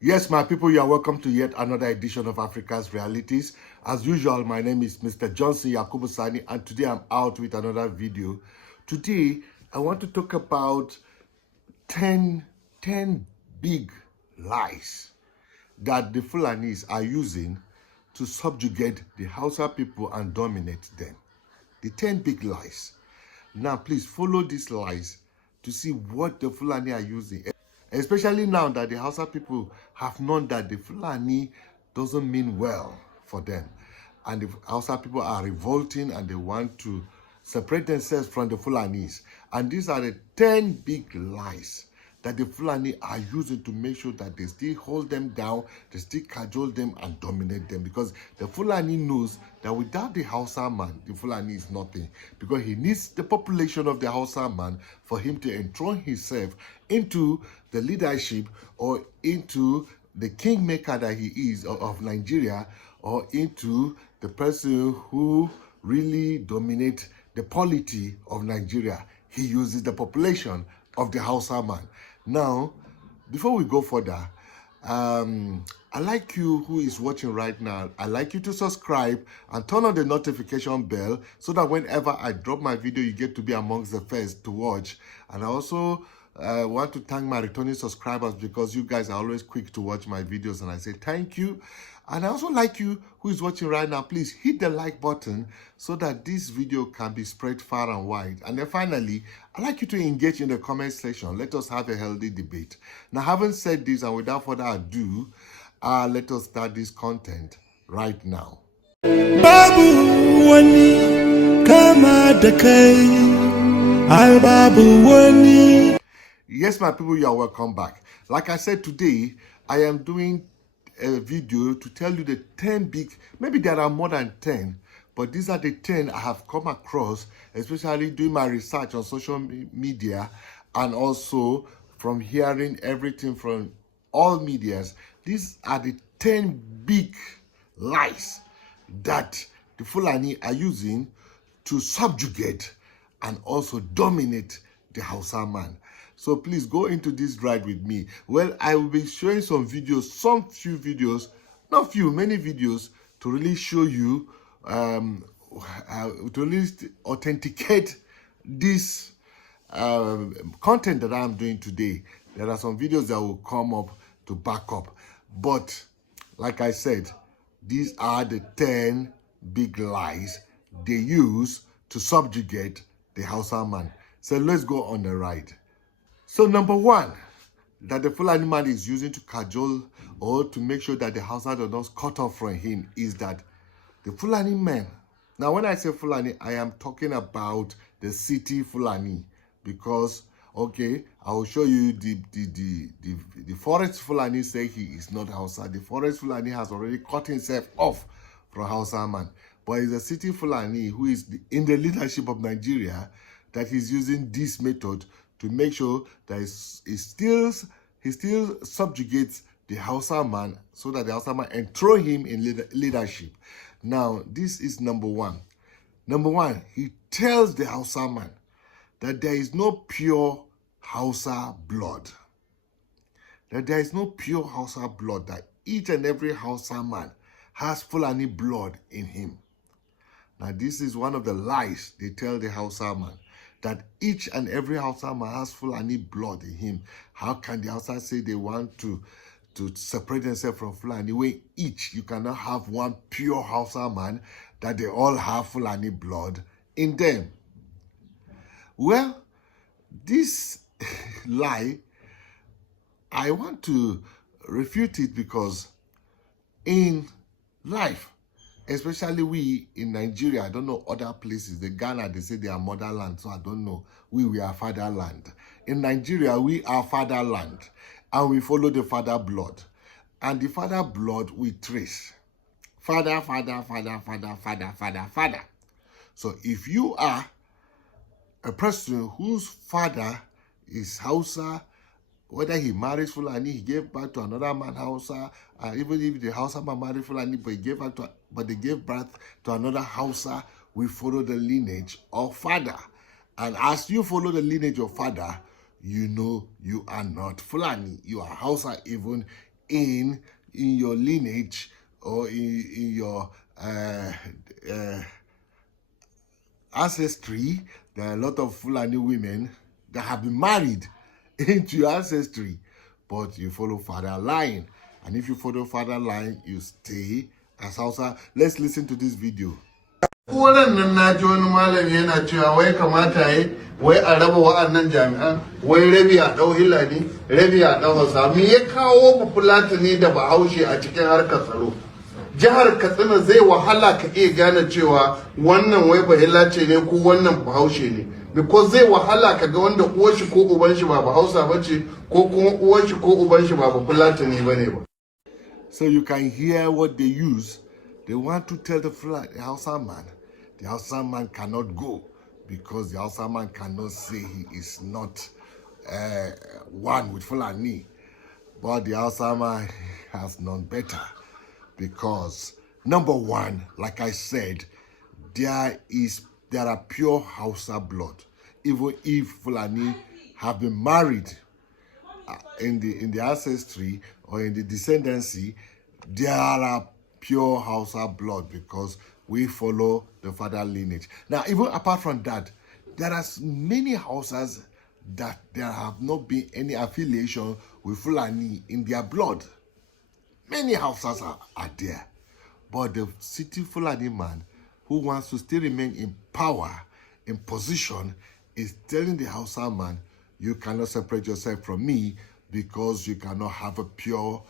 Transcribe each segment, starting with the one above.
Yes, my people, you are welcome to yet another edition of Africa's Realities. As usual, my name is Mr. Johnson Yakubu Sani, and today I'm out with another video. Today, I want to talk about 10 big lies that the Fulanis are using to subjugate the Hausa people and dominate them. The 10 big lies. Now, please follow these lies to see what the Fulani are using. Especially now that the Hausa people have known that the Fulani doesn't mean well for them. And the Hausa people are revolting and they want to separate themselves from the Fulanis. And these are the 10 big lies that the Fulani are using to make sure that they still hold them down, they still cajole them and dominate them. Because the Fulani knows that without the Hausa man, the Fulani is nothing. Because he needs the population of the Hausa man for him to enthrone himself into the leadership or into the kingmaker that he is of Nigeria, or into the person who really dominates the polity of Nigeria. He uses the population of the Hausa man. Now, before we go further, I like you who is watching right now. I like you to subscribe and turn on the notification bell so that whenever I drop my video, you get to be amongst the first to watch. And I also want to thank my returning subscribers because you guys are always quick to watch my videos, and I say thank you. And I also like you who is watching right now, please hit the like button so that this video can be spread far and wide. And then finally, I'd like you to engage in the comment section. Let us have a healthy debate. Now, having said this, and without further ado, let us start this content right now. Babu wani kama da kai, ai babu wani. Yes, my people, you are welcome back. Like I said, today, I am doing a video to tell you the 10 big, maybe there are more than 10, but these are the 10 I have come across, especially doing my research on social media and also from hearing everything from all medias. These are the 10 big lies that the Fulani are using to subjugate and also dominate the Hausa man. So please go into this ride with me. Well, I will be showing some videos, few videos, not few, many videos to really show you, to really authenticate this content that I'm doing today. There are some videos that will come up to back up. But like I said, these are the 10 big lies they use to subjugate the Hausa man. So let's go on the ride. So number one, that the Fulani man is using to cajole or to make sure that the Hausa does not cut off from him is that the Fulani men, now when I say Fulani, I am talking about the city Fulani, because, okay, I will show you the forest Fulani say he is not Hausa. The forest Fulani has already cut himself off from Hausa man. But it's the city Fulani who is in the leadership of Nigeria that is using this method to make sure that he still subjugates the Hausa man so that the Hausa man enthrone him in leadership. Now, this is number one. Number one, he tells the Hausa man that there is no pure Hausa blood. That there is no pure Hausa blood, that each and every Hausa man has Fulani blood in him. Now, this is one of the lies they tell the Hausa man, that each and every Hausa man has Fulani blood in him. How can the Hausa say they want to separate themselves from Fulani when you cannot have one pure Hausa man, that they all have Fulani blood in them? Well, this lie, I want to refute it because in life, especially we in Nigeria, I don't know other places, the Ghana, they say they are motherland, so I don't know. We are fatherland. In Nigeria, we are fatherland, and we follow the father blood. And the father blood we trace. Father. So if you are a person whose father is Hausa, whether he marries Fulani, he gave birth to another man Hausa, even if the Hausa man married Fulani, but they gave birth to another Hausa, we follow the lineage of father. And as you follow the lineage of father, you know you are not Fulani. You are Hausa even in your lineage or in your ancestry. There are a lot of Fulani women that have been married into your ancestry, but you follow father line. And if you follow father line, you stay as Hausa. Let's listen to this video. Waɗannan na ji wani malami yana cewa wai kamata yi wai a raba wa'annan jami'an wai rabi a ɗau Hillani rabi a ɗau Hausa. Me ya kawo Bafulatani da Bahaushe a cikin harkar tsaro? Jihar Katsina zai wahala ka iya gane cewa wannan wai Bahillace ne ko wannan Bahaushe ne. Because zai wahala ka ga wanda uwar shi ko uban shi ba Bahausa bace ko kuma uwar shi ko uban shi ba Bafulatani bane ba. So you can hear what they use. They want to tell the Hausa man cannot go because the Hausa man cannot say he is not one with Fulani. But the Hausa man has none better because, number one, like I said, there are pure Hausa blood. Even if Fulani have been married in the ancestry or in the descendancy, there are pure Hausa blood because we follow the father lineage. Now, even apart from that, there are many Hausas that there have not been any affiliation with Fulani in their blood. Many Hausas are there. But the city Fulani man who wants to still remain in power, in position, is telling the Hausa man, you cannot separate yourself from me because you cannot have a pure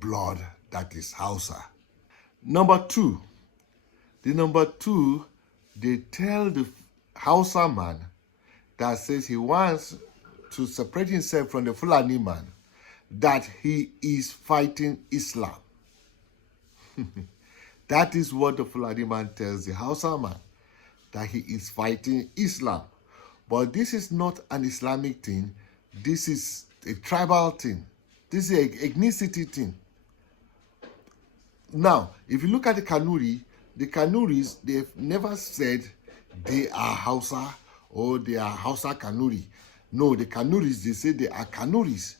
blood that is Hausa. Number two, they tell the Hausa man that says he wants to separate himself from the Fulani man that he is fighting Islam. That is what the Fulani man tells the Hausa man, that he is fighting Islam. But this is not an Islamic thing. This is a tribal thing. This is an ethnicity thing. Now, if you look at the Kanuris, they've never said they are Hausa or they are Hausa Kanuri. No, the Kanuris, they say they are Kanuris,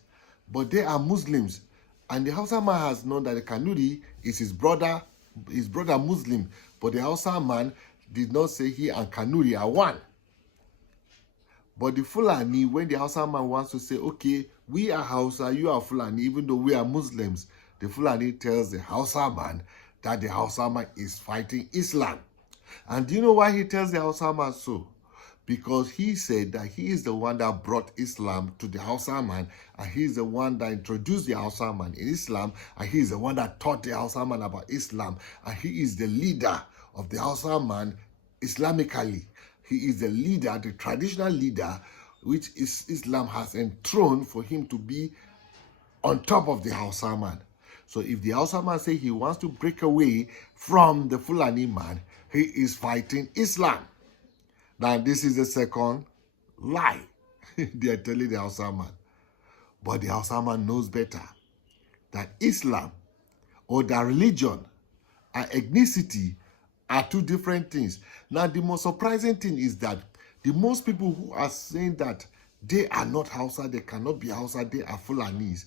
but they are Muslims. And the Hausa man has known that the Kanuri is his brother Muslim, but the Hausa man did not say he and Kanuri are one. But the Fulani, when the Hausa man wants to say, okay, we are Hausa, you are Fulani, even though we are Muslims, the Fulani tells the Hausa man that the Hausa man is fighting Islam. And do you know why he tells the Hausa man so? Because he said that he is the one that brought Islam to the Hausa man, and he is the one that introduced the Hausa man in Islam, and he is the one that taught the Hausa man about Islam, and he is the leader of the Hausa man Islamically. He is the leader, the traditional leader, which Islam has enthroned for him to be on top of the Hausa man. So if the Hausa man says he wants to break away from the Fulani man, he is fighting Islam. Now this is the second lie they are telling the Hausa man. But the Hausa man knows better that Islam or that religion and ethnicity are two different things. Now the most surprising thing is that the most people who are saying that they are not Hausa, they cannot be Hausa, they are Fulanis.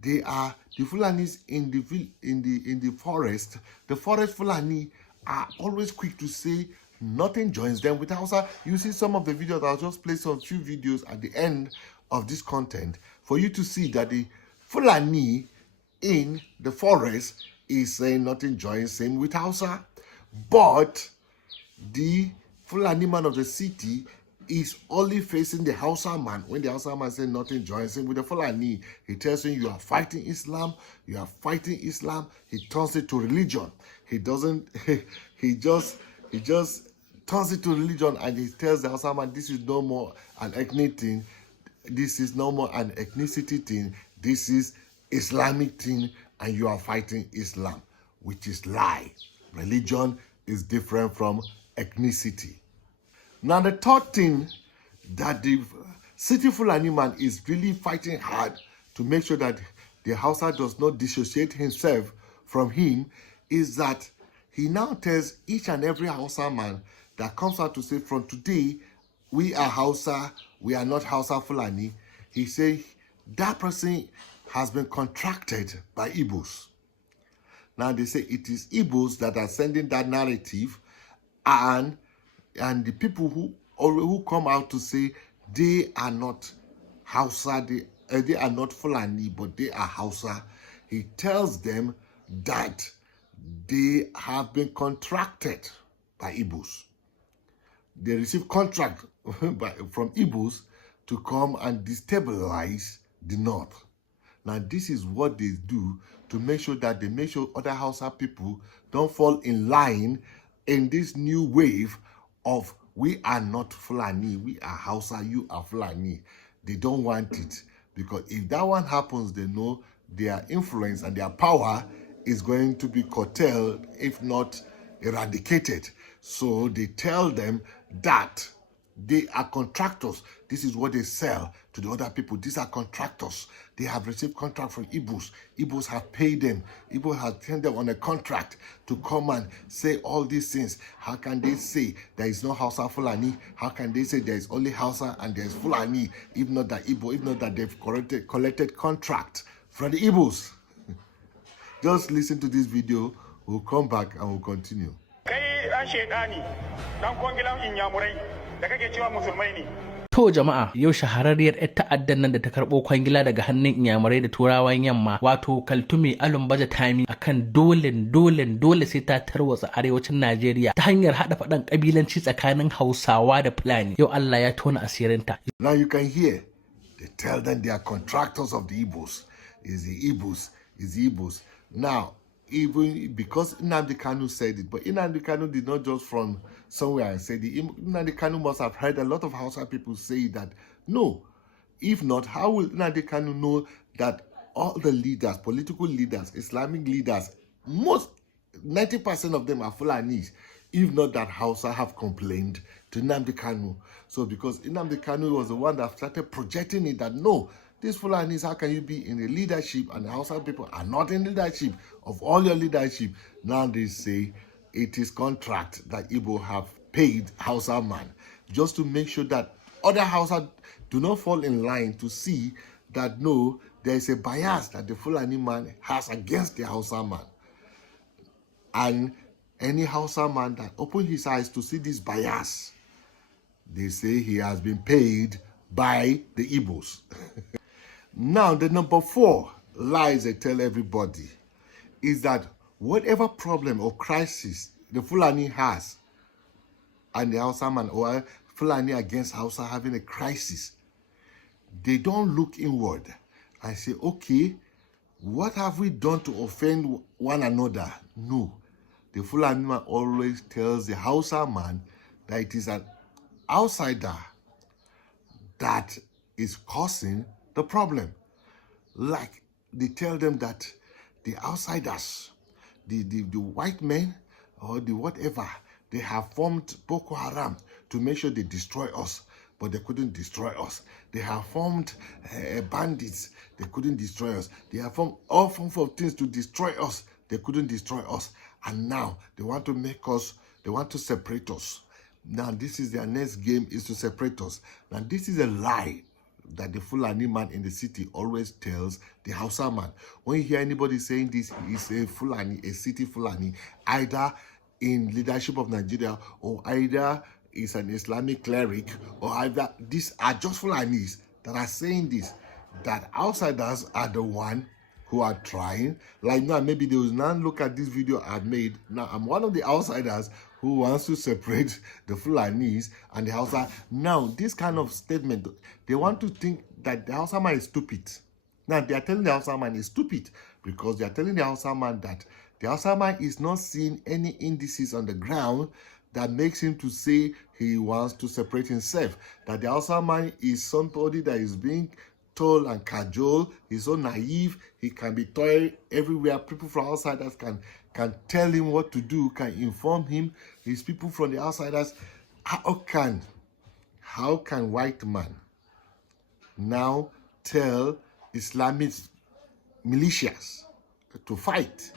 They are the Fulanis in the forest. The forest Fulani are always quick to say nothing joins them with Hausa. You see some of the videos, I'll just play some few videos at the end of this content for you to see that the Fulani in the forest is saying nothing joins him with Hausa. But the Fulani man of the city is only facing the Hausa man. When the Hausa man says nothing joins him with the Fulani, he tells him you are fighting Islam, you are fighting Islam. He turns it to religion. He doesn't, he just turns it to religion, and he tells the Hausa man this is no more an ethnic thing, this is no more an ethnicity thing, this is Islamic thing, and you are fighting Islam, which is lie. Religion is different from ethnicity. Now the third thing that the city Fulani man is really fighting hard to make sure that the Hausa does not dissociate himself from him is that he now tells each and every Hausa man that comes out to say, from today, we are Hausa, we are not Hausa Fulani. He says that person has been contracted by Igbos. Now they say it is Igbos that are sending that narrative, and the people who come out to say they are not Hausa, they are not Fulani, but they are Hausa. He tells them that they have been contracted by Igbos. They receive contract from Igbos to come and destabilize the north. Now, this is what they do to make sure that they make sure other Hausa people don't fall in line in this new wave of we are not Fulani, we are Hausa, you are Fulani. They don't want it, because if that one happens, they know their influence and their power is going to be curtailed, if not eradicated. So they tell them that they are contractors. This is what they sell to the other people. These are contractors. They have received contract from Igbos. Igbos have paid them. Igbos have sent them on a contract to come and say all these things. How can they say there is no Hausa Fulani? How can they say there is only Hausa and there is Fulani, if not that Igbo, if not that they've collected contract from the Igbos? Just listen to this video. We'll come back and we'll continue. To jama'a, yau shahararriyar 'yar ta'addan nan da ta karɓo kwangila daga hannun inyamurai da turawan yamma, wato Kaltume Alumbaja Tami, akan dole sai ta tarwatsa arewacin Najeriya ta hanyar haɗa faɗan ƙabilanci tsakanin Hausawa da Fulani. Yau Allah ya tona asirinta. Now you can hear, they tell them they are contractors of the Igbos. Is the Igbos. Now, even because Nnamdi Kanu said it, but Nnamdi Kanu did not just from somewhere and say it. Nnamdi Kanu must have heard a lot of Hausa people say that. No. If not, how will Nnamdi Kanu know that all the leaders, political leaders, Islamic leaders, most 90% of them are Fulanis, if not that Hausa have complained to Nnamdi Kanu. So because Nnamdi Kanu was the one that started projecting it, that no, these Fulanis, how can you be in the leadership and the Hausa people are not in leadership of all your leadership? Now they say it is contract that Igbo have paid Hausa man just to make sure that other Hausa do not fall in line to see that no, there is a bias that the Fulani man has against the Hausa man. And any Hausa man that opens his eyes to see this bias, they say he has been paid by the Igbos. Now, the number 4 lies they tell everybody is that whatever problem or crisis the Fulani has, and the Hausa man or Fulani against Hausa having a crisis, they don't look inward and say, okay, what have we done to offend one another? No. The Fulani man always tells the Hausa man that it is an outsider that is causing the problem. Like they tell them that the outsiders, the white men or the whatever, they have formed Boko Haram to make sure they destroy us, but they couldn't destroy us. They have formed bandits, they couldn't destroy us. They have formed all forms of things to destroy us, they couldn't destroy us. And now they want to make us, they want to separate us. Now this is their next game, is to separate us. Now this is a lie that the Fulani man in the city always tells the Hausa man. When you hear anybody saying this, he's a Fulani, a city Fulani, either in leadership of Nigeria or either is an Islamic cleric, or either these are just Fulanis that are saying this, that outsiders are the one who are trying. Like now, maybe they will now look at this video I've made. Now, I'm one of the outsiders who wants to separate the Fulanis and the Hausa. Now, this kind of statement, they want to think that the Hausa man is stupid. Now, they are telling the Hausa man is stupid because they are telling the Hausa man that the Hausa man is not seeing any indices on the ground that makes him to say he wants to separate himself. That the Hausa man is somebody that is being told and cajoled. He's so naive. He can be toyed everywhere. People from outsiders can tell him what to do, can inform him. These people from the outsiders. How can white man now tell Islamic militias to fight?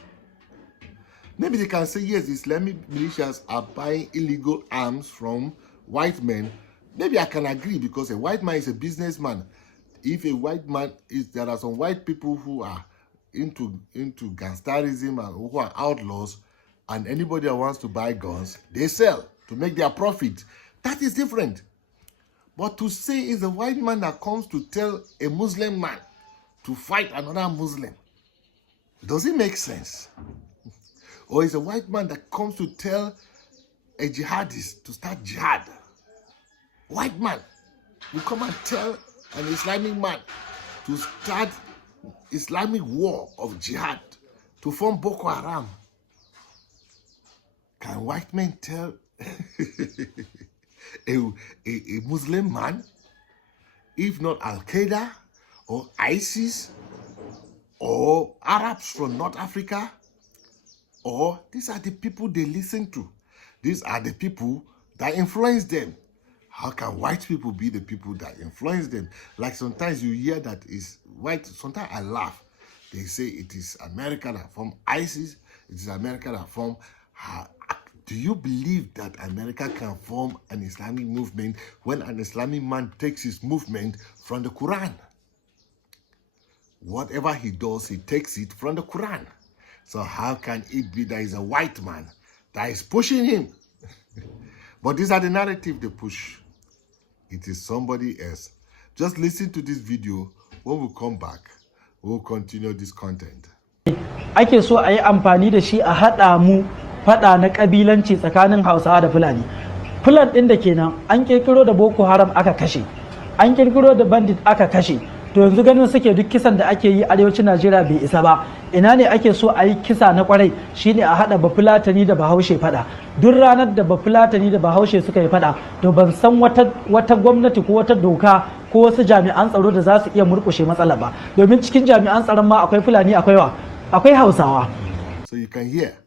Maybe they can say, yes, Islamic militias are buying illegal arms from white men. Maybe I can agree, because a white man is a businessman. if a white man is, there are some white people who are into gangsterism and who are outlaws, and anybody that wants to buy guns, they sell to make their profit. That is different. But to say it's a white man that comes to tell a Muslim man to fight another Muslim, does it make sense? Or is a white man that comes to tell a jihadist to start jihad? White man will come and tell an Islamic man to start Islamic war of jihad, to form Boko Haram. Can white men tell a Muslim man, if not Al-Qaeda or ISIS or Arabs from North Africa? Or these are the people they listen to. These are the people that influence them. How can white people be the people that influence them? Like sometimes you hear that is white, sometimes I laugh. They say it is America that formed ISIS, it is America that formed. Do you believe that America can form an Islamic movement when an Islamic man takes his movement from the Quran? Whatever he does, he takes it from the Quran. So how can it be that is a white man that is pushing him? But these are the narrative they push. It is somebody else. Just listen to this video. When we come back, we'll continue this content. Ake so a yi amfani da shi a haɗa mu faɗa na ƙabilanci tsakanin Hausawa da Fulani. Fulan ɗin da kenan an ƙirƙiro da Boko Haram aka kashe, an ƙirƙiro da bandit aka kashe. To yanzu ganin suke duk kisan da ake yi arewacin Najeriya bai isa ba. Ina ne ake so a yi kisa na kwarai shine a haɗa Bafulatani da Bahaushe faɗa. Duk ranar da Bafulatani da Bahaushe suka yi faɗa, to ban san wata gwamnati ko wata doka ko wasu jami'an tsaro da za su iya murƙushe matsala ba. Domin cikin jami'an tsaron ma akwai Fulani, akwai Hausawa. So you can hear,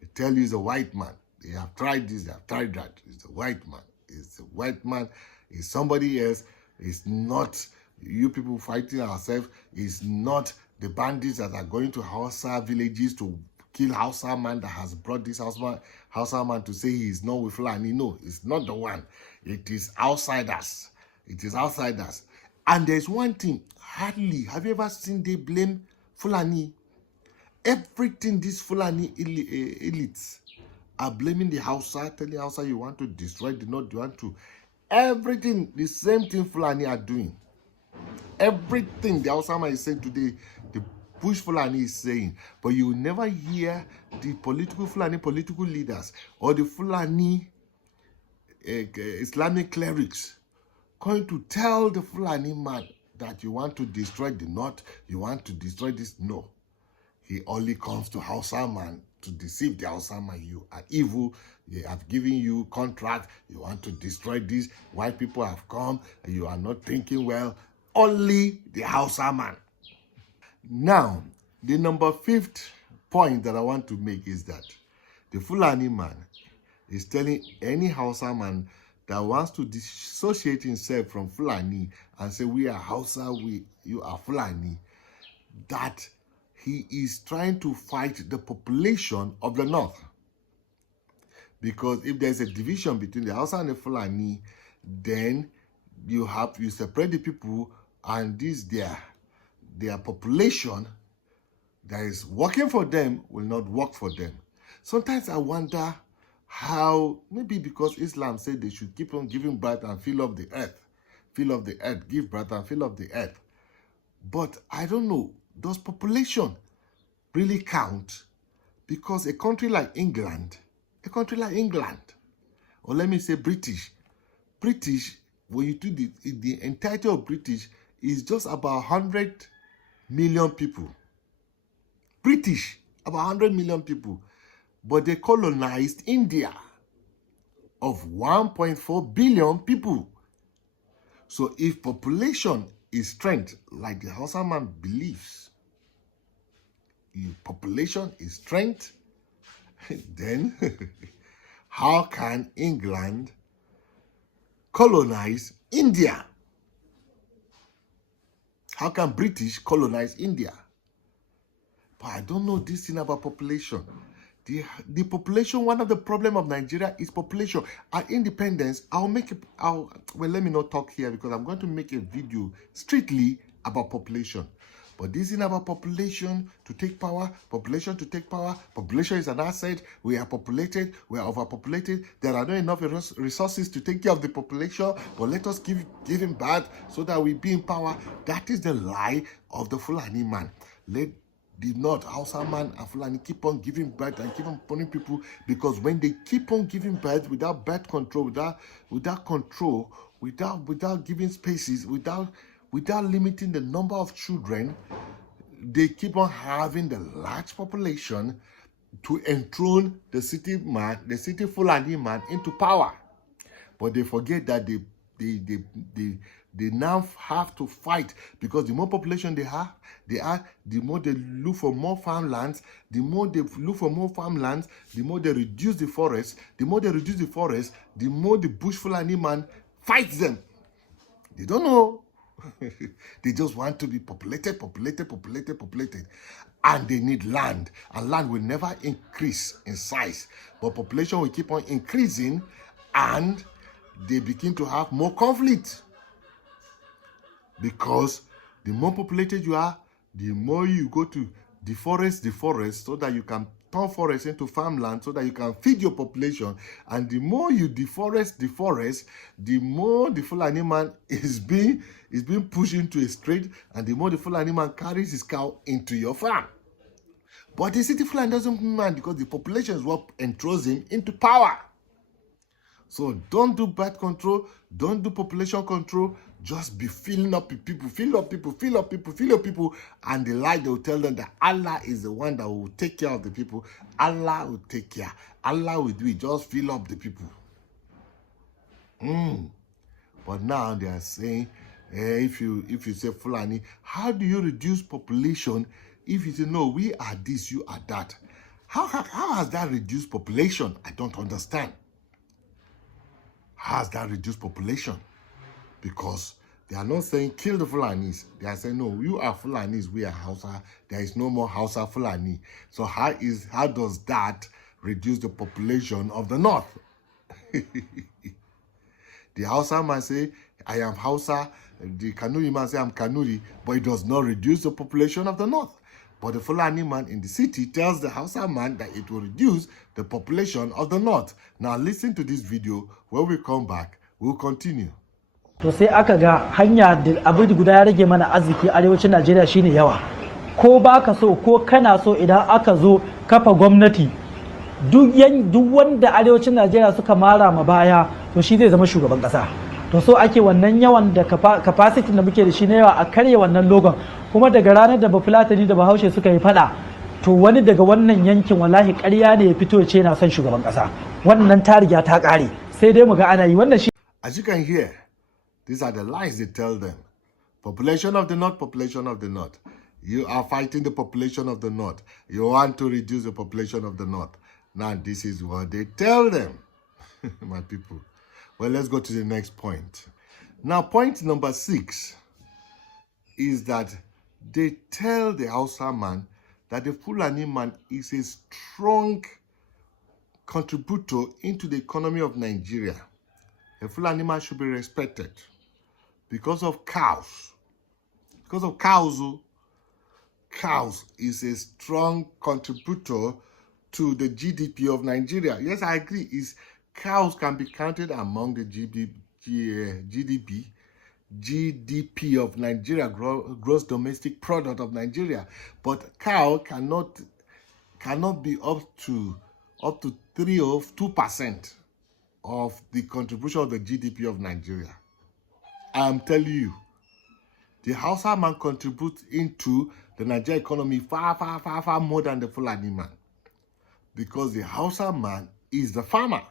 they tell you he's a white man. They have tried this, they have tried that. It's a white man. It's a white man. It's somebody else. It's not you people fighting ourselves. It's not the bandits that are going to Hausa villages to kill Hausa man that has brought this Hausa man to say he is not with Fulani. No, it's not the one. It is outsiders. It is outsiders. And there's one thing, hardly, have you ever seen they blame Fulani? Everything these Fulani elites are blaming the Hausa, telling Hausa you want to destroy the North, you want to. Everything, the same thing Fulani are doing. Everything the Hausa man is saying today, the Bush Fulani is saying. But you will never hear the political Fulani political leaders or the Fulani Islamic clerics going to tell the Fulani man that you want to destroy the North, you want to destroy this. No. He only comes to Hausa man to deceive the Hausa man. You are evil. They have given you contract. You want to destroy this. White people have come and you are not thinking well. Only the Hausa man. Now, the number 5th point that I want to make is that the Fulani man is telling any Hausa man that wants to dissociate himself from Fulani and say, we are Hausa, you are Fulani, that he is trying to fight the population of the North. Because if there's a division between the Hausa and the Fulani, then you separate the people, and this their population that is working for them will not work for them. Sometimes I wonder how, maybe because Islam said they should keep on giving birth and fill up the earth. Fill up the earth, give birth and fill up the earth. But I don't know, does population really count? Because a country like England, or let me say British, when you do the entirety of British is just about 100 million people. British, about 100 million people. But they colonized India of 1.4 billion people. So if population is strength, like the Hausa man believes, if population is strength, then how can England colonize India? How can British colonize India? But I don't know this thing about population. The population, one of the problem of Nigeria is population. At independence, well, let me not talk here because I'm going to make a video strictly about population. But this is about population to take power, population to take power. Population is an asset. We are populated, we are overpopulated. There are not enough resources to take care of the population, but let us give him birth so that we be in power. That is the lie of the Fulani man. Let the North, Hausa man and Fulani keep on giving birth and keep on putting people, because when they keep on giving birth without birth control, without giving spaces, without limiting the number of children, they keep on having the large population to enthrone the city Fulani man into power. But they forget that they now have to fight, because the more population they are, the more they look for more farmlands. The more they look for more farmlands, the more they reduce the forest. The more they reduce the forest, the more the bush Fulani man fights them. They don't know. They just want to be populated. And they need land. And land will never increase in size. But population will keep on increasing, and they begin to have more conflict. Because the more populated you are, the more you go to deforest, so that you can turn forest into farmland, so that you can feed your population. And the more you deforest, the more the Fulani man is being pushed into a strait, and the more the Fulani man carries his cow into your farm. But the city Fulani doesn't mind, because the population is what enthrons him into power. So don't do birth control, don't do population control. Just be filling up people, fill up people, and the lie they will tell them that Allah is the one that will take care of the people. Allah will take care. Allah will do it. Just fill up the people. But now they are saying, if you say Fulani, how do you reduce population if you say no, we are this, you are that? How has that reduced population? I don't understand. How has that reduced population? Because they are not saying kill the Fulanis. They are saying, no, you are Fulanis, we are Hausa. There is no more Hausa Fulani. So how does that reduce the population of the North? The Hausa man say, I am Hausa. The Kanuri man say, I'm Kanuri. But it does not reduce the population of the North. But the Fulani man in the city tells the Hausa man that it will reduce the population of the North. Now listen to this video. When we come back, we'll continue. To sai aka ga hanya da abin guda ya rage mana arziki arewacin Najeriya shine yawa. Ko baka so ko kana so, idan aka zo kafa gwamnati, duk wanda arewacin Najeriya suka mara ma baya, to shi zai zama shugaban kasa. To so ake wannan yawan da capacity da muke da shi na yawa a karye wannan logon. Kuma daga ranar da Bafulatani da Bahaushe suka yi fada, to wani daga wannan yankin wallahi ƙarya ne ya fito ya ce yana son shugaban kasa. Wannan ta riga ta ƙare. Sai dai mu ga ana yi wannan shi. As you can hear, these are the lies they tell them. Population of the North, population of the North. You are fighting the population of the North. You want to reduce the population of the North. Now, this is what they tell them, my people. Well, let's go to the next point. Now, point number 6 is that they tell the Hausa man that the Fulani man is a strong contributor into the economy of Nigeria. The Fulani man should be respected because of cows. Because of cows, cows is a strong contributor to the GDP of Nigeria. Yes, I agree. Cows can be counted among the GDP of Nigeria, gross domestic product of Nigeria. But cow cannot be up to 3 or 2% of the contribution of the GDP of Nigeria. I am telling you, the Hausa man contributes into the Nigerian economy far more than the Fulani man. Because the Hausa man is the farmer.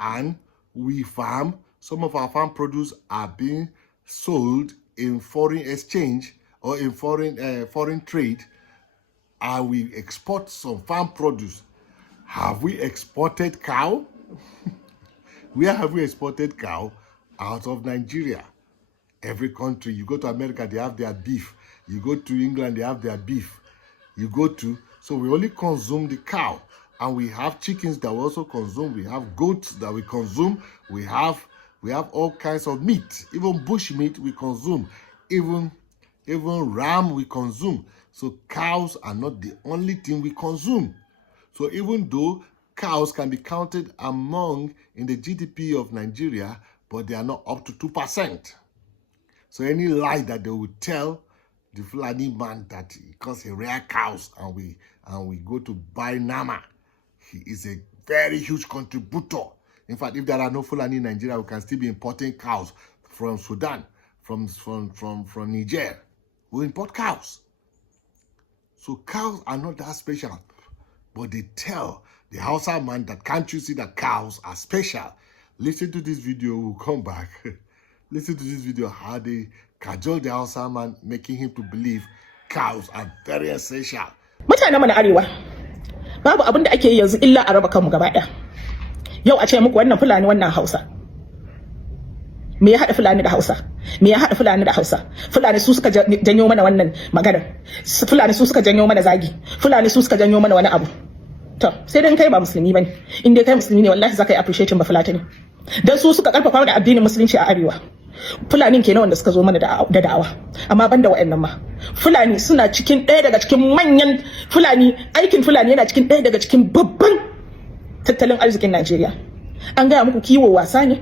And we farm, some of our farm produce are being sold in foreign exchange or in foreign trade, and we export some farm produce. Have we exported cow? Where have we exported cow? Out of Nigeria. Every country, you go to America, they have their beef. You go to England, they have their beef. you go to. So we only consume the cow. And we have chickens that we also consume. We have goats that we consume. We have all kinds of meat. Even bush meat we consume. Even ram we consume. So cows are not the only thing we consume. So even though cows can be counted among in the GDP of Nigeria, but they are not up to 2%. So any lie that they would tell the Fulani man that because he rear cows and we go to buy nama, he is a very huge contributor. In fact, if there are no Fulani in Nigeria, we can still be importing cows from Sudan, from Niger. We import cows. So cows are not that special, but they tell the Hausa man that can't you see that cows are special. Listen to this video, we'll come back. Listen to this video, how they cajole the Hausa man, making him to believe cows are very essential. Mutanen mu na arewa babu abin da ake yi yanzu illa a raba kanmu gaba ɗaya. Yau a ce muku wannan Fulani wannan Hausa. Me ya haɗa Fulani da Hausa? Me ya haɗa Fulani da Hausa? Fulani su suka janyo mana wannan maganar. Fulani su suka janyo mana zagi. Fulani su suka janyo mana wani abu. To, sai dai kai ba musulmi bane. In dai kai musulmi ne wallahi zaka yi appreciating ba Fulatani. Dan su suka karfafa da addinin musulunci a arewa. Fulani kenan wanda suka zo mana da da'awa. Amma banda waɗannan ma. Fulani suna cikin ɗaya daga cikin manyan Fulani, aikin Fulani yana cikin ɗaya daga cikin babban tattalin arzikin Najeriya. An gaya muku kiwo wasa ne?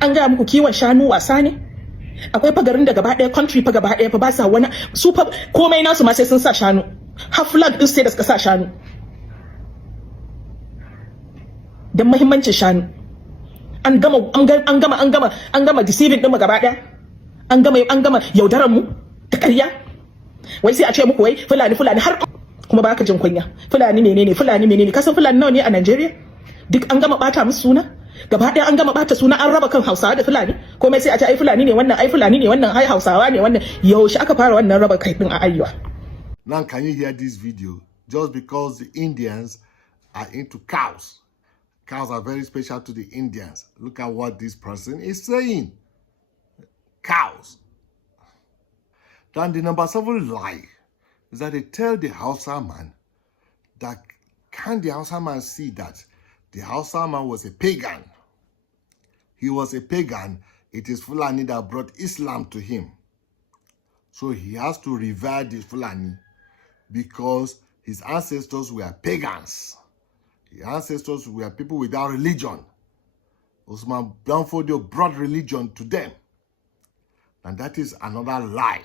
An gaya muku kiwon shanu wasa ne? Akwai fagarin da gaba ɗaya country fa gaba ɗaya fa ba sa wani su fa komai nasu ma sai sun sa shanu. Har flag din sai da suka sa shanu. Dan muhimmancin shanu. An gama deceiving din mu gaba ɗaya. An gama yaudaran mu da ƙarya. Wai sai a ce muku wai Fulani har kuma baka jin kunya. Fulani menene? Kasan Fulani nawa ne a Najeriya? Duk an gama bata musu suna. Gaba ɗaya an gama bata suna, an raba kan Hausawa da Fulani. Komai sai a ce ai Fulani ne wannan, ai Fulani ne wannan, ai Hausawa ne wannan. Yaushe aka fara wannan raba kai din a arewa? Now can you hear this video? Just because the Indians are into cows. Cows are very special to the Indians. Look at what this person is saying. Cows. Then the number 7 lie is that they tell the Hausa man that can the Hausa man see that the Hausa man was a pagan. He was a pagan. It is Fulani that brought Islam to him. So he has to revere the Fulani because his ancestors were pagans. His ancestors were people without religion. Osman Danfodio brought religion to them. And that is another lie.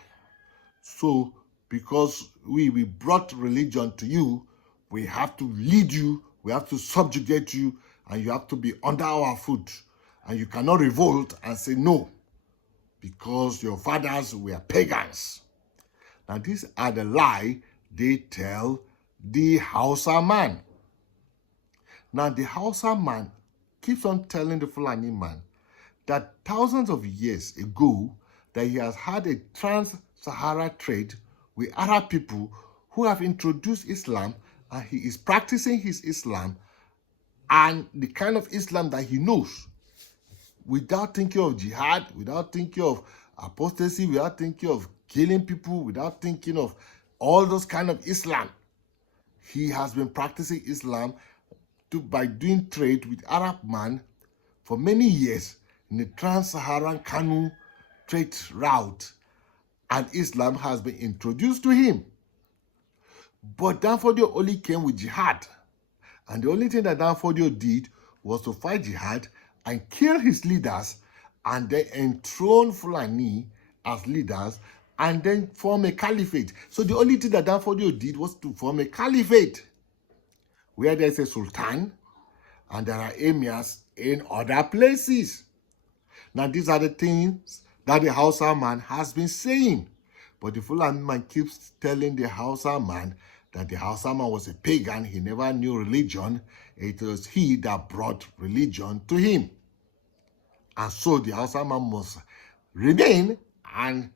So because we brought religion to you, we have to lead you, we have to subjugate you, and you have to be under our foot. And you cannot revolt and say no, because your fathers were pagans. Now these are the lie they tell the Hausa man. Now the Hausa man keeps on telling the Fulani man that thousands of years ago that he has had a trans-Sahara trade with Arab people who have introduced Islam, and he is practicing his Islam and the kind of Islam that he knows without thinking of jihad, without thinking of apostasy, without thinking of killing people, without thinking of all those kind of Islam. He has been practicing Islam by doing trade with Arab man for many years in the trans-Saharan canoe trade route, and Islam has been introduced to him. But Danfodio only came with jihad, and the only thing that Danfodio did was to fight jihad and kill his leaders, and then enthrone Fulani as leaders, and then form a caliphate. So the only thing that Danfodio did was to form a caliphate, where there's a sultan, and there are emirs in other places. Now these are the things that the Hausa man has been saying. But the Fulani man keeps telling the Hausa man that the Hausa man was a pagan, he never knew religion, it was he that brought religion to him. And so the Hausa man must remain and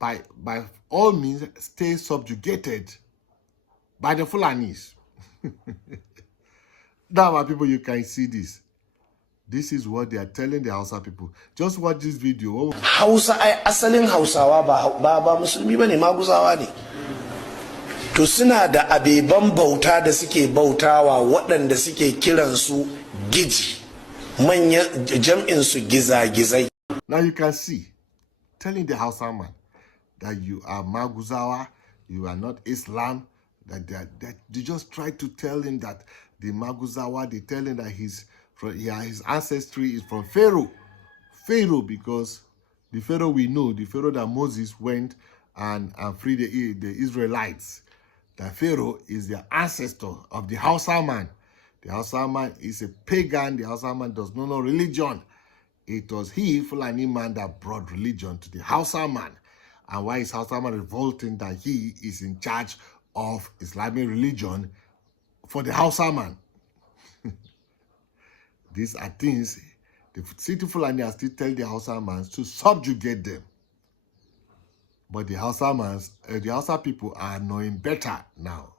by all means stay subjugated by the Fulanis. Now, my people, you can see this. This is what they are telling the Hausa people. Just watch this video. Hausa ai asalin Hausawa ba musulmi bane, maguzawa ne. to suna da abeban bauta da suke bautawa waɗanda suke kiransu giji, manyan jam'insu gizagizai. Now you can see, telling the Hausa man that you are Maguzawa, you are not Islam, that they just try to tell him that the Maguzawa, they tell him that his ancestry is from Pharaoh. Pharaoh, because the Pharaoh we know, the Pharaoh that Moses went and freed the Israelites, that Pharaoh is the ancestor of the Hausa man. The Hausa man is a pagan. The Hausa man does not know religion. It was he, Fulani man, that brought religion to the Hausa man. And why is Hausa man revolting that he is in charge of Islamic religion for the Hausa man? These are things the city Fulani are still tell the Hausa man to subjugate them. But the Hausa people are knowing better now.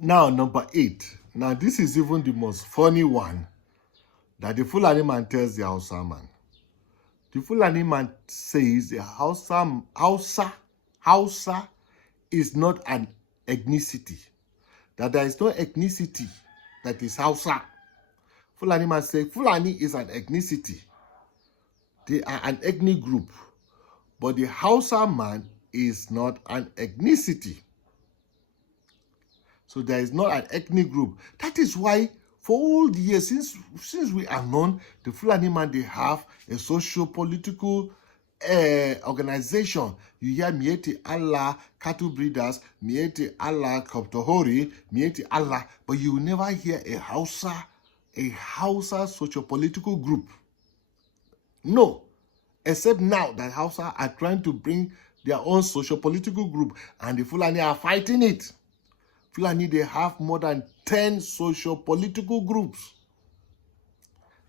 Now, number 8. Now, this is even the most funny one that the Fulani man tells the Hausa man. The Fulani man says the Hausa is not an ethnicity. That there is no ethnicity that is Hausa. Fulani man say Fulani is an ethnicity. They are an ethnic group. But the Hausa man is not an ethnicity. So there is not an ethnic group. That is why for all the years, since we are known, the Fulani man, they have a socio-political organization. You hear Mieti Allah cattle breeders, Mieti Allah Koptohori, Mieti Allah, but you will never hear a Hausa socio-political group. No, except now that Hausa are trying to bring their own socio-political group, and the Fulani are fighting it. Fulani, they have more than 10 socio-political groups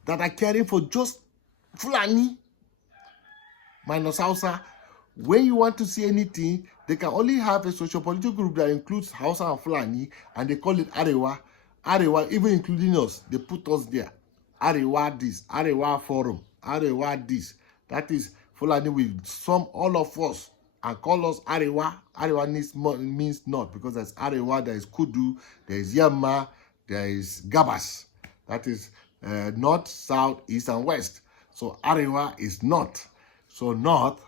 that are caring for just Fulani minus Hausa. When you want to see anything, they can only have a socio-political group that includes Hausa and Fulani, and they call it Arewa. Arewa, even including us, they put us there. Arewa this, Arewa forum, Arewa this. That is Fulani will sum all of us and call us Arewa. Arewa means north, because there's Arewa, there is Kudu, there is Yamma, there is Gabas. That is north, south, east, and west. So Arewa is north. So north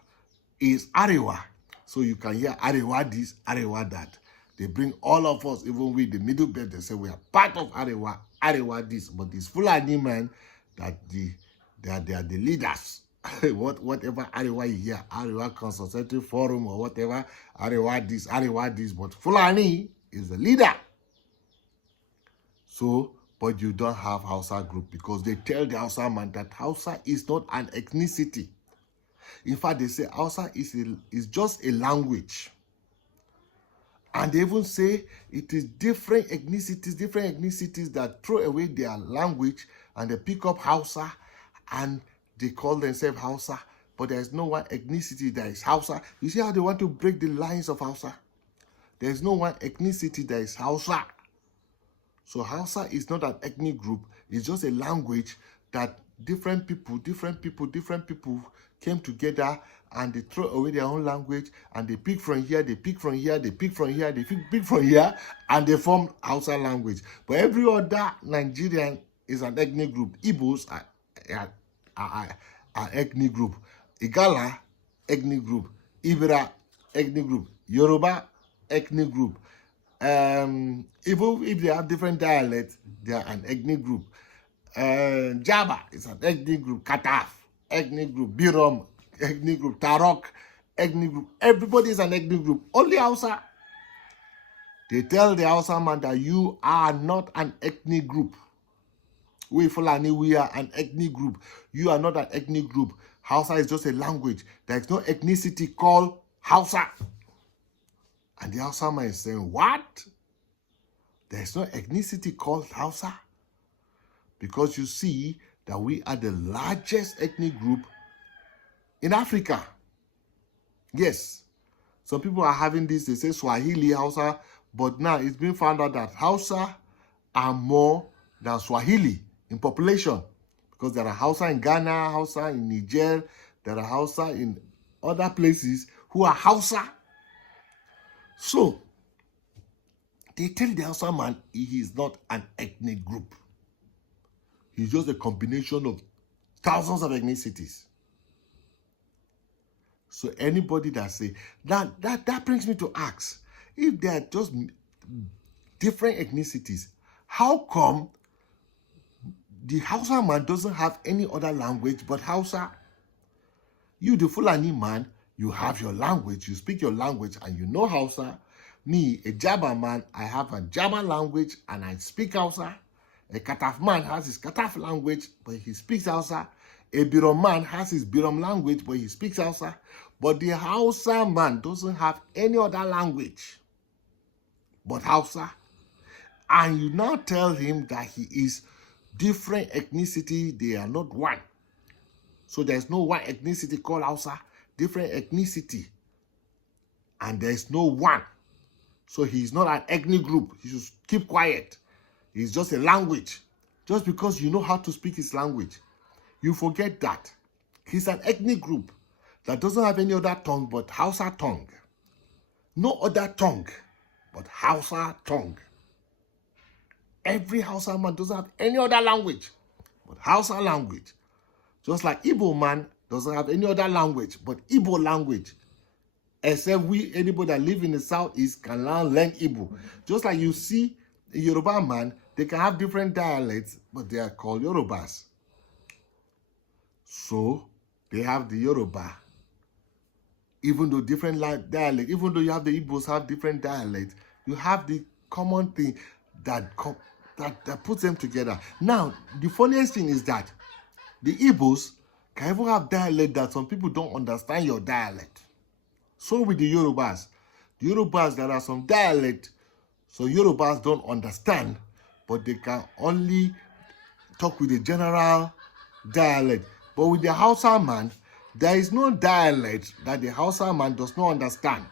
is Arewa. So you can hear Arewa this, Arewa that. They bring all of us, even with the middle belt, they say we are part of Arewa, Arewa this. But this Fulani man, that they are the leaders. Whatever Arewa you hear, Arewa Consultative Forum or whatever, Arewa this, but Fulani is the leader. So, but you don't have Hausa group, because they tell the Hausa man that Hausa is not an ethnicity. In fact, they say Hausa is just a language. And they even say it is different ethnicities that throw away their language and they pick up Hausa and they call themselves Hausa, but there is no one ethnicity that is Hausa. You see how they want to break the lines of Hausa? There is no one ethnicity that is Hausa. So Hausa is not an ethnic group. It's just a language that different people came together and they throw away their own language and they pick from here, they pick from here, they pick from here, they pick from here, and they form Hausa language. But every other Nigerian is an ethnic group. Igbos are ethnic group. Igala, ethnic group. Ibera, ethnic group. Yoruba, ethnic group. Even if they have different dialects, they are an ethnic group. Jaba is an ethnic group. Kataf, ethnic group. Birom, ethnic group. Tarok, ethnic group. Everybody is an ethnic group. Only Hausa. They tell the Hausa man that you are not an ethnic group. We Fulani, we are an ethnic group. You are not an ethnic group. Hausa is just a language. There is no ethnicity called Hausa. And the Hausa man is saying, what? There is no ethnicity called Hausa? Because you see that we are the largest ethnic group in Africa. Yes. Some people are having this, they say Swahili, Hausa, but now it's been found out that Hausa are more than Swahili in population, because there are Hausa in Ghana, Hausa in Niger, there are Hausa in other places who are Hausa. So, they tell the Hausa man he is not an ethnic group. He's just a combination of thousands of ethnicities. So anybody that say that brings me to ask, if they are just different ethnicities, how come the Hausa man doesn't have any other language but Hausa? You, the Fulani man, you have your language, you speak your language, and you know Hausa. Me, a Jaba man, I have a Jaba language and I speak Hausa. A Kataf man has his Kataf language, but he speaks Hausa. A Birom man has his Birom language, but he speaks Hausa. But the Hausa man doesn't have any other language but Hausa. And you now tell him that he is different ethnicity, they are not one. So there's no one ethnicity called Hausa, different ethnicity. And there's no one. So he's not an ethnic group. He should keep quiet. It's just a language. Just because you know how to speak his language, you forget that. He's an ethnic group that doesn't have any other tongue but Hausa tongue. No other tongue but Hausa tongue. Every Hausa man doesn't have any other language but Hausa language. Just like Igbo man doesn't have any other language but Igbo language. Except anybody that live in the southeast can learn Igbo. Just like you see a Yoruba man, they can have different dialects, but they are called Yorubas. So they have the Yoruba. Even though different dialect, even though you have the Igbos have different dialects, you have the common thing that puts them together. Now, the funniest thing is that the Igbos can even have dialect that some people don't understand your dialect. So with the Yorubas, there are some dialect, so Yorubas don't understand, but they can only talk with the general dialect. But with the Hausa man, there is no dialect that the Hausa man does not understand.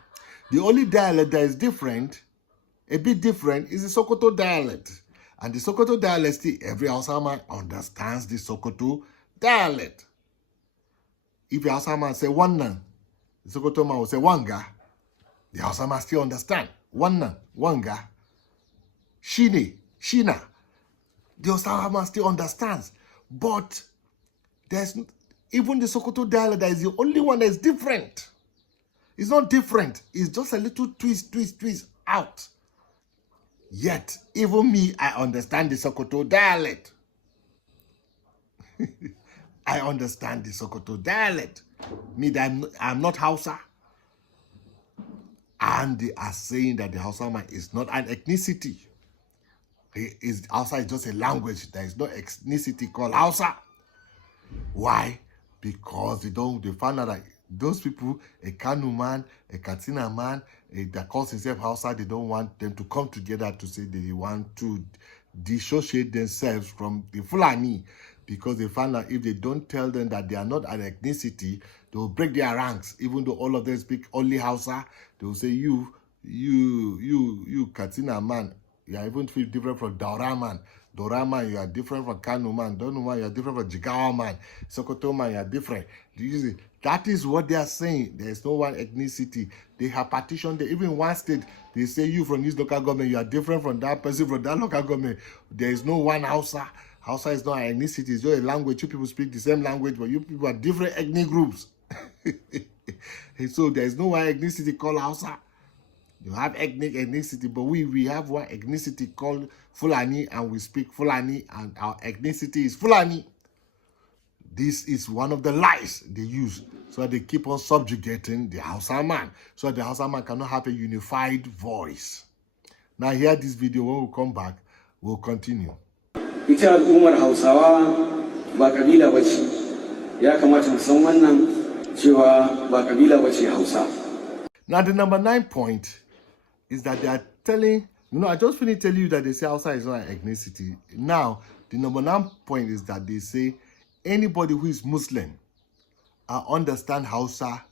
The only dialect that is different, a bit different, is the Sokoto dialect. And the Sokoto dialect, every Hausa man understands the Sokoto dialect. If the Hausa man say Wannan, the Sokoto man will say Wanga. The Hausa man still understand. Wannan, Wanga. Shine, Shina. The Hausa man still understands. But there's even the Sokoto dialect that is the only one that is different. It's not different. It's just a little twist out. Yet, even me, I understand the Sokoto dialect. I understand the Sokoto dialect. Me, I'm not Hausa. And they are saying that the Hausa man is not an ethnicity. Hausa is just a language. There is no ethnicity called Hausa. Why? Because they found out that those people, a Kanu man, a Katsina man, that calls himself Hausa, they don't want them to come together to say they want to dissociate themselves from the Fulani, because they found out if they don't tell them that they are not an ethnicity, they will break their ranks. Even though all of them speak only Hausa, they will say, you Katsina man, you are even feel different from Daura man. Daura man, you are different from Kanu man. Donu man, you are different from Jigawa man. Sokoto man, you are different. That is what they are saying. There is no one ethnicity. They have partitioned. Even one state, they say you from this local government, you are different from that person from that local government. There is no one Hausa. Hausa is not an ethnicity. It's just a language. You people speak the same language, but you people are different ethnic groups. So there is no one ethnicity called Hausa. You have ethnicity, but we have one ethnicity called Fulani, and we speak Fulani, and our ethnicity is Fulani. This is one of the lies they use, so they keep on subjugating the Hausa man, so the Hausa man cannot have a unified voice. Now hear this video. When we come back, we'll continue. Ita al'ummar Hausawa ba kabila bace. Ya kamata mu san wannan cewa ba kabila bace Hausa. Now the number 9 point is that they are telling, I just finished telling you that they say Hausa is not an ethnicity. Now, the number 9 point is that they say anybody who is Muslim and understand Hausa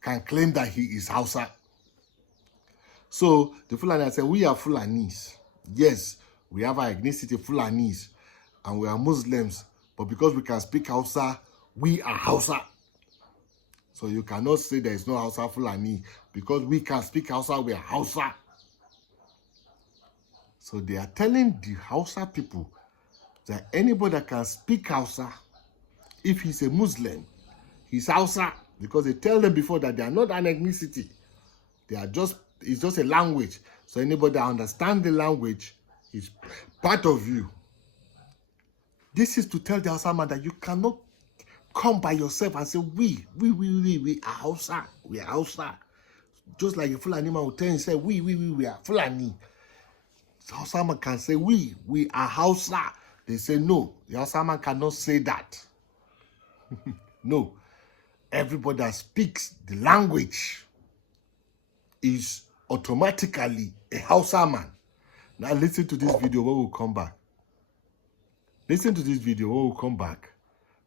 can claim that he is Hausa. So the Fulani say, we are Fulanis. Yes, we have our ethnicity Fulanis, and we are Muslims, but because we can speak Hausa, we are Hausa. So you cannot say there is no Hausa Fulani, because we can speak Hausa, we are Hausa. So they are telling the Hausa people that anybody that can speak Hausa, if he's a Muslim, he's Hausa, because they tell them before that they are not an ethnicity. They are just, it's just a language. So anybody that understands the language is part of you. This is to tell the Hausa man that you cannot come by yourself and say, we are Hausa, we are Hausa. Just like a Fulani man will tell you, say, we are Fulani. The Hausa man can say, we are Hausa. They say, no, the Hausa man cannot say that. No. Everybody that speaks the language is automatically a Hausa man. Now listen to this video when we come back. Listen to this video when we come back.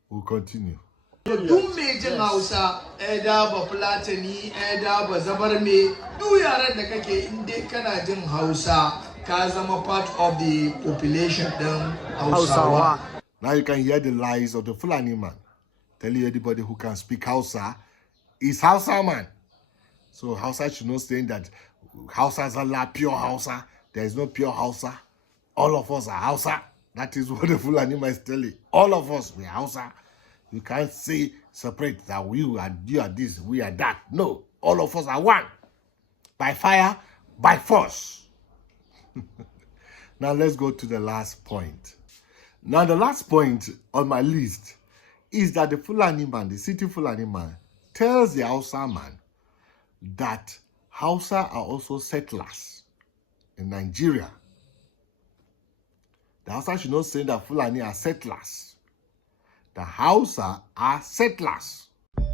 We'll continue. Duk mai jin Hausa, da ba Fulatani, da ba Zabarme, duk yaran da kake in dai kana jin Hausa, ka zama part of the population din Hausawa. Now you can hear the lies of the Fulani man. Telling anybody who can speak Hausa is Hausa man. So Hausa should not say that Hausa is Allah, pure Hausa. There is no pure Hausa. All of us are Hausa. That is what the Fulani man is telling. All of us, we are Hausa. You can't say separate that you are this, we are that. No, all of us are one. By fire, by force. Now let's go to the last point. Now the last point on my list is that the Fulani man, the city Fulani man, tells the Hausa man that Hausa are also settlers in Nigeria. The Hausa should not say that Fulani are settlers. The Hausa are settlers.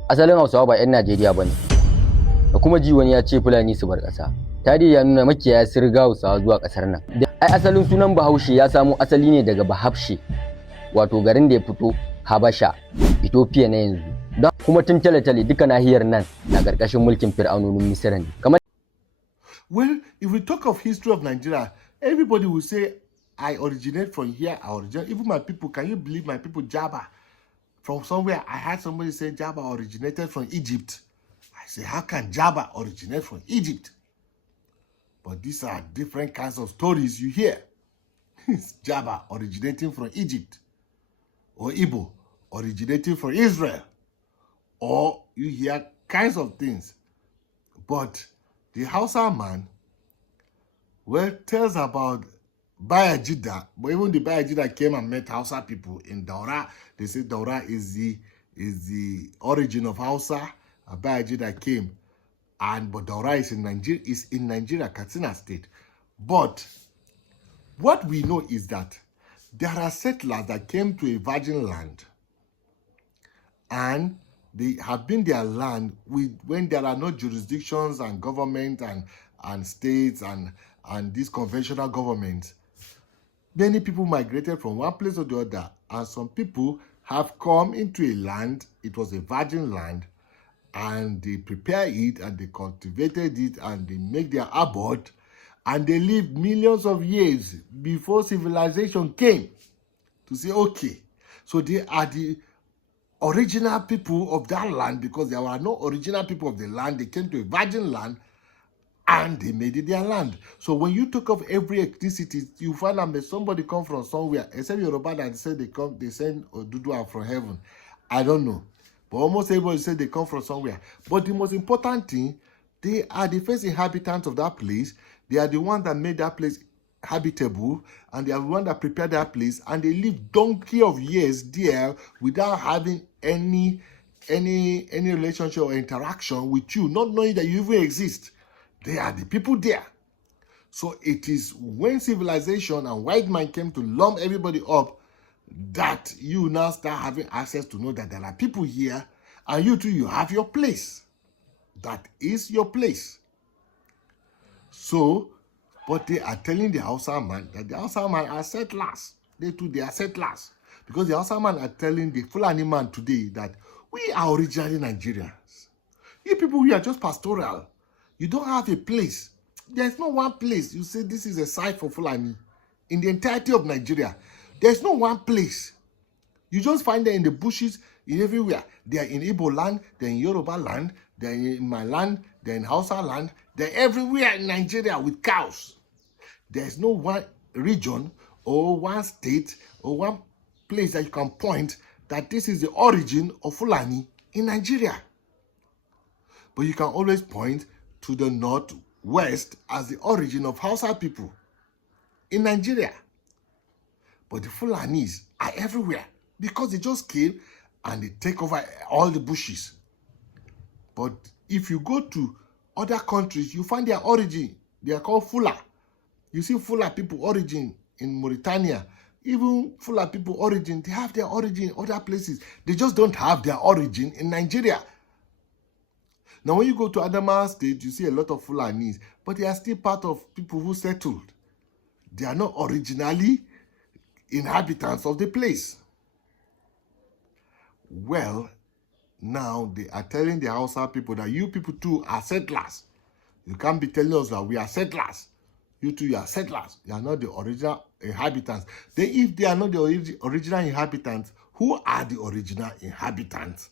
Asalin Hausawa ba 'yan Najeriya bane. Da kuma ji wani ya ce Fulani su bar ƙasa. Tarihi ya nuna makiyaya sun riga Hausawa zuwa ƙasar nan. Ai asalin sunan Bahaushe ya samo asali ne daga Bahabshe, wato garin da ya fito Habasha, Ethiopia na yanzu. Don kuma tun tale-tale duka nahiyar nan na ƙarƙashin mulkin Fir'aunonin Misira ne. Well, if we talk of history of Nigeria, everybody will say, I originate from here, I originate. Even my people, can you believe my people, Jabba? From somewhere, I had somebody say Jabba originated from Egypt. I say, how can Jabba originate from Egypt? But these are different kinds of stories you hear. Jabba originating from Egypt. Or Igbo originating from Israel. Or you hear kinds of things. But the Hausa man, well, tells about Bayajida, but even the Bayajida came and met Hausa people in Daura. They say Daura is the origin of Hausa. Bayajida came, but Daura is in Nigeria, Katsina State. But what we know is that there are settlers that came to a virgin land, and they have been their land when there are no jurisdictions and government and states and these conventional governments. Many people migrated from one place or the other, and some people have come into a land. It was a virgin land, and they prepare it, and they cultivated it, and they make their abode, and they lived millions of years before civilization came to say, okay, so they are the original people of that land, because there were no original people of the land. They came to a virgin land, and they made it their land. So when you talk of every ethnicity, you find that somebody come from somewhere, except Yoruba that say they send Oduduwa from heaven. I don't know. But almost everybody say they come from somewhere. But the most important thing, they are the first inhabitants of that place. They are the ones that made that place habitable, and they are the ones that prepared that place, and they live donkey of years there without having any relationship or interaction with you, not knowing that you even exist. They are the people there. So it is when civilization and white man came to lump everybody up that you now start having access to know that there are people here, and you too, you have your place. That is your place. So, but they are telling the Hausa man that the Hausa man are settlers. They too, they are settlers. Because the Hausa man are telling the Fulani man today that we are originally Nigerians. You people, we are just pastoral. You don't have a place. There's no one place. You say this is a site for Fulani. In the entirety of Nigeria, there's no one place. You just find them in the bushes, in everywhere. They are in Igbo land, they're in Yoruba land, they're in my land, they're in Hausa land, they're everywhere in Nigeria with cows. There is no one region or one state or one place that you can point that this is the origin of Fulani in Nigeria. But you can always point to the northwest as the origin of Hausa people in Nigeria. But the Fulanis are everywhere because they just came and they take over all the bushes. But if you go to other countries, you find their origin. They are called Fula. You see Fula people origin in Mauritania. Even Fula people origin, they have their origin in other places. They just don't have their origin in Nigeria. Now, when you go to Adamawa State, you see a lot of Fulanis, but they are still part of people who settled. They are not originally inhabitants of the place. Well, now they are telling the Hausa people that you people too are settlers. You can't be telling us that we are settlers. You two, you are settlers. You are not the original inhabitants. Then if they are not the original inhabitants, who are the original inhabitants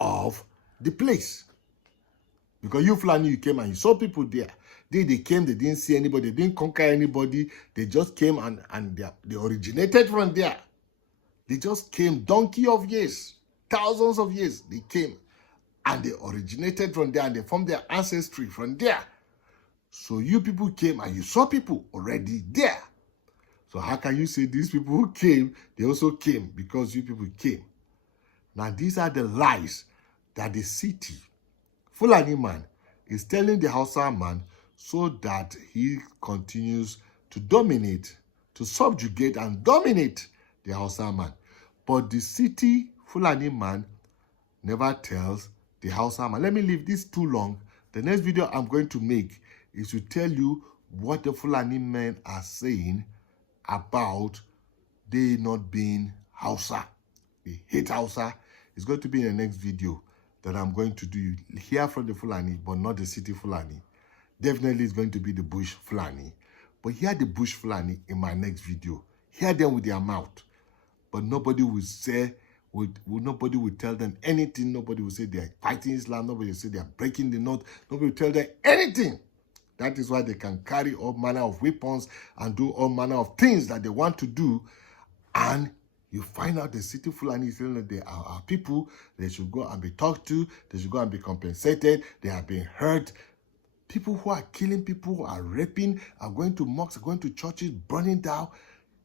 of the place? Because you Fulani, you came and you saw people there. They came, they didn't see anybody, they didn't conquer anybody. They just came and they originated from there. They just came donkey of years, thousands of years. They came and they originated from there and they formed their ancestry from there. So you people came and you saw people already there. So how can you say these people who came, they also came because you people came? Now these are the lies that the city Fulani man is telling the Hausa man so that he continues to dominate, to subjugate and dominate the Hausa man. But the city Fulani man never tells the Hausa man. Let me leave this too long. The next video I'm going to make is to tell you what the Fulani men are saying about they not being Hausa. They hate Hausa. It's going to be in the next video that I'm going to do. You hear from the Fulani, but not the city Fulani. Definitely it's going to be the bush Fulani. But hear the bush Fulani in my next video. Hear them with their mouth. But nobody will say, nobody will tell them anything. Nobody will say they are fighting Islam. Nobody will say they are breaking the knot. Nobody will tell them anything. That is why they can carry all manner of weapons and do all manner of things that they want to do. And you find out the city Fulani is saying that they are our people. They should go and be talked to. They should go and be compensated. They have been hurt. People who are killing people, who are raping, are going to mosques, are going to churches, burning down.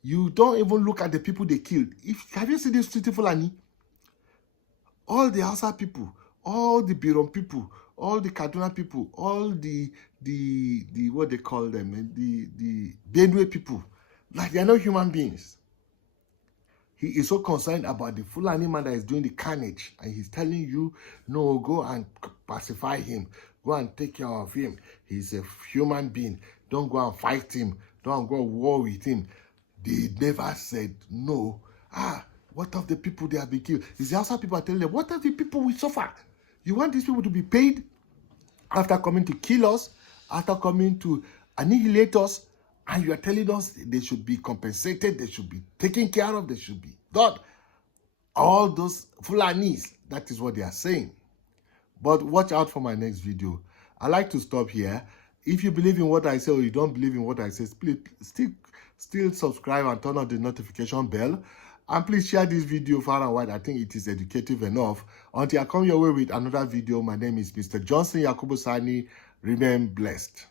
You don't even look at the people they killed. Have you seen this city Fulani? All the Hausa people, all the Biron people, all the Kaduna people, all the what they call them, the Benue people, like they are not human beings. He is so concerned about the Fulani man that is doing the carnage, and he's telling you, no, go and pacify him. Go and take care of him. He's a human being. Don't go and fight him. Don't go war with him. They never said no. What of the people they have been killed? It's the Hausa people are telling them, what of the people we suffer? You want these people to be paid after coming to kill us, after coming to annihilate us, and you are telling us they should be compensated, they should be taken care of, they should be done. All those Fulanis, that is what they are saying. But watch out for my next video. I like to stop here. If you believe in what I say or you don't believe in what I say, please still subscribe and turn on the notification bell. And please share this video far and wide. I think it is educative enough. Until I come your way with another video, my name is Mr. Johnson Yakubu Sani. Remain blessed.